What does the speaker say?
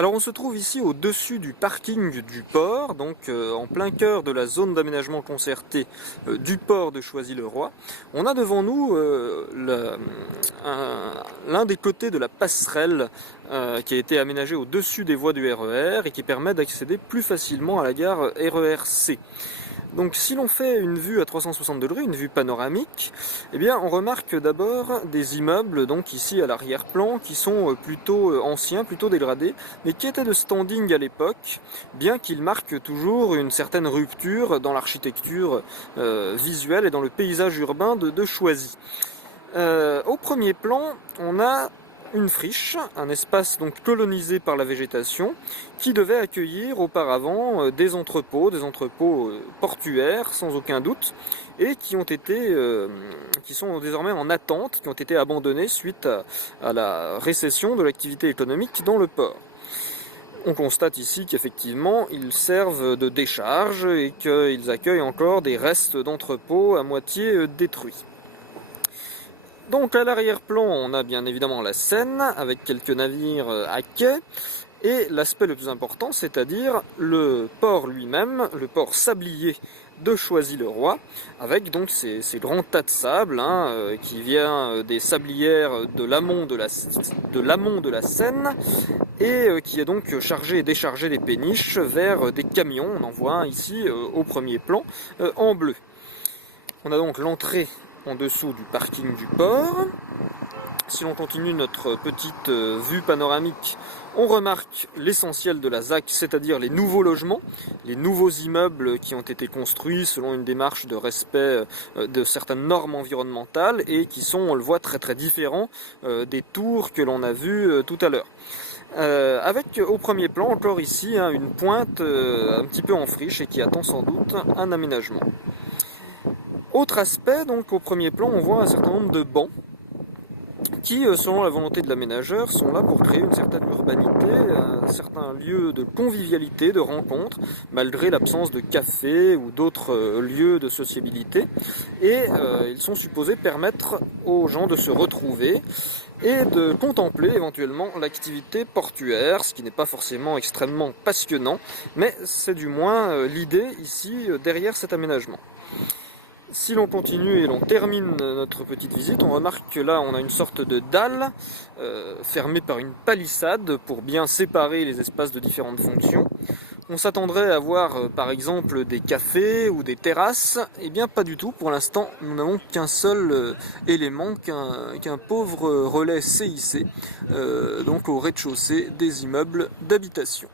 Alors on se trouve ici au-dessus du parking du port, donc en plein cœur de la zone d'aménagement concerté du port de Choisy-le-Roi. On a devant nous l'un des côtés de la passerelle qui a été aménagé au-dessus des voies du RER et qui permet d'accéder plus facilement à la gare RER-C. Donc si l'on fait une vue à 360 degrés, une vue panoramique, eh bien on remarque d'abord des immeubles, donc ici à l'arrière-plan, qui sont plutôt anciens, plutôt dégradés, mais qui étaient de standing à l'époque, bien qu'ils marquent toujours une certaine rupture dans l'architecture visuelle et dans le paysage urbain de Choisy. Au premier plan, on a une friche, un espace donc colonisé par la végétation, qui devait accueillir auparavant des entrepôts portuaires sans aucun doute, et qui sont désormais en attente, qui ont été abandonnés suite à la récession de l'activité économique dans le port. On constate ici qu'effectivement ils servent de décharge et qu'ils accueillent encore des restes d'entrepôts à moitié détruits. Donc à l'arrière-plan, on a bien évidemment la Seine, avec quelques navires à quai, et l'aspect le plus important, c'est-à-dire le port lui-même, le port sablier de Choisy-le-Roi, avec donc ces grands tas de sable qui vient des sablières de l'amont de la Seine, et qui est donc chargé et déchargé des péniches vers des camions. On en voit un ici au premier plan en bleu. On a donc l'entrée en dessous du parking du port. Si l'on continue notre petite vue panoramique, on remarque l'essentiel de la ZAC, c'est-à-dire les nouveaux logements, les nouveaux immeubles qui ont été construits selon une démarche de respect de certaines normes environnementales et qui sont, on le voit, très très différents des tours que l'on a vus tout à l'heure. Avec au premier plan encore ici une pointe un petit peu en friche et qui attend sans doute un aménagement. Autre aspect, donc au premier plan, on voit un certain nombre de bancs qui, selon la volonté de l'aménageur, sont là pour créer une certaine urbanité, un certain lieu de convivialité, de rencontre, malgré l'absence de cafés ou d'autres lieux de sociabilité. Et ils sont supposés permettre aux gens de se retrouver et de contempler éventuellement l'activité portuaire, ce qui n'est pas forcément extrêmement passionnant, mais c'est du moins l'idée ici derrière cet aménagement. Si l'on continue et l'on termine notre petite visite, on remarque que là on a une sorte de dalle fermée par une palissade pour bien séparer les espaces de différentes fonctions. On s'attendrait à voir par exemple des cafés ou des terrasses, eh bien pas du tout. Pour l'instant nous n'avons qu'un seul élément, qu'un pauvre relais CIC, donc au rez-de-chaussée des immeubles d'habitation.